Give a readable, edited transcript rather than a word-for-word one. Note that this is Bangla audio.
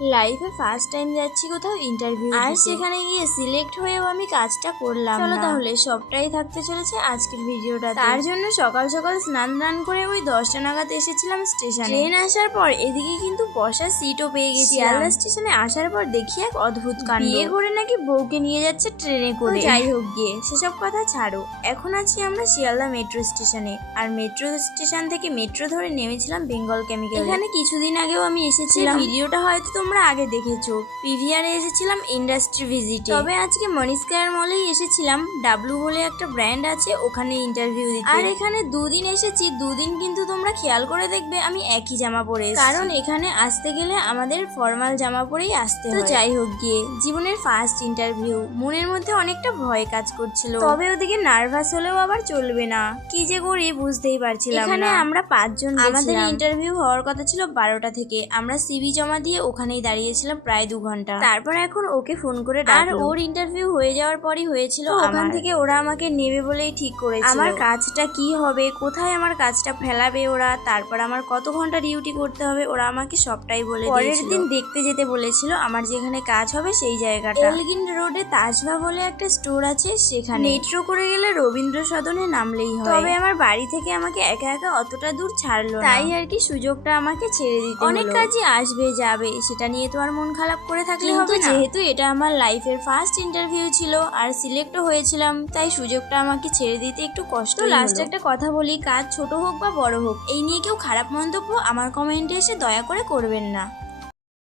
লাইফে ফার্স্ট টাইম যাচ্ছি কোথাও ইন্টারভিউ আর সেখানে গিয়ে সিলেক্ট হয়েও আমি কাজটা করলাম। চলো তাহলে সবটাই থাকতে চলেছে আজকের ভিডিওটা। তার জন্য সকাল সকাল স্নান করে ওই 10টা নাগাদ এসেছিলাম স্টেশনে। ট্রেন আসার পর এদিকে কিন্তু বসার সিটও পেয়ে গেছি। শিয়ালদা স্টেশনে আসার পর দেখি এক অদ্ভুত কাণ্ড। বিয়ে করে নাকি বউকে নিয়ে যাচ্ছে ট্রেনে করে। যাই হোক গিয়ে সেসব কথা ছাড়ো, এখন আছি আমরা শিয়ালদা মেট্রো স্টেশনে। আর মেট্রো স্টেশন থেকে মেট্রো ধরে নেমেছিলাম বেঙ্গল কেমিক্যাল। এখানে কিছুদিন আগেও আমি এসেছিলাম, ভিডিওটা হয়তো তোমরা আগে দেখেছো। পিভিআরে এসেছিলাম ইন্ডাস্ট্রি ভিজিটে। তবে আজকে মনিস্কার মলেই এসেছিলাম, ডাব্লু বলে একটা ব্র্যান্ড আছে, ওখানে ইন্টারভিউ দিতে। আর এখানে দুদিন এসেছি, দুদিন কিন্তু তোমরা খেয়াল করে দেখবে আমি একই জামা পরে এসেছি, কারণ এখানে আসতে গেলে আমাদের ফর্মাল জামা পরেই আসতে হয়। তো যাই হোক গিয়ে জীবনের ফার্স্ট ইন্টারভিউ, মনের মধ্যে অনেকটা ভয় কাজ করছিল, তবে ওদিকে নার্ভাস হলেও আবার চলবে না, কি যে করি বুঝতেই পারছিলাম না। এখানে আমরা 5 জন, আমাদের ইন্টারভিউ হওয়ার কথা ছিল 12টা থেকে। আমরা সিভি জমা দিয়ে ওখানেই দাঁড়িয়েছিলাম প্রায় 2 ঘন্টা। তারপর এখন ওকে ফোন করে ডাকলো, আর ওর ইন্টারভিউ হয়ে যাওয়ার পরই হয়েছিল। ওখান থেকে ওরা আমাকে নেবে বলেই ঠিক করেছিল। আমার কাজটা কি হবে, কোথায় আমার কাজটা ফেলাবে ওরা, তারপর আমার কত ঘন্টা ডিউটি করতে হবে, ওরা আমাকে সবটাই বলে দিয়েছিল। পরের দিন দেখতে যেতে বলেছিল আমার যেখানে কাজ হবে সেই জায়গাটা। এলগিন রোডে তাজভা বলে একটা স্টোর আছে, সেখানে মেট্রো করে গেলে রবীন্দ্র সদনে নামলেই হয়। তবে আমার বাড়ি থেকে আমাকে একা একা অতটা দূর ছাড়লো না, তাই আর কি সুযোগটা আমাকে ছেড়ে দিতে হলো। অনেক কাজই আসবে যাবে, সেটা নিয়ে তো আর মন খারাপ করে থাকলে হবে না। যেহেতু এটা আমার লাইফের ফার্স্ট ইন্টারভিউ ছিল আর সিলেক্টও হয়েছিলাম, তাই সুযোগটা আমাকে ছেড়ে দিতে একটু কষ্ট। লাস্টে একটা কথা বলি, কাজ ছোট হোক বা বড় হোক, এই নিয়ে কেউ খারাপ মন্তব্য আমার কমেন্টে এসে দয়া করে করবেন না।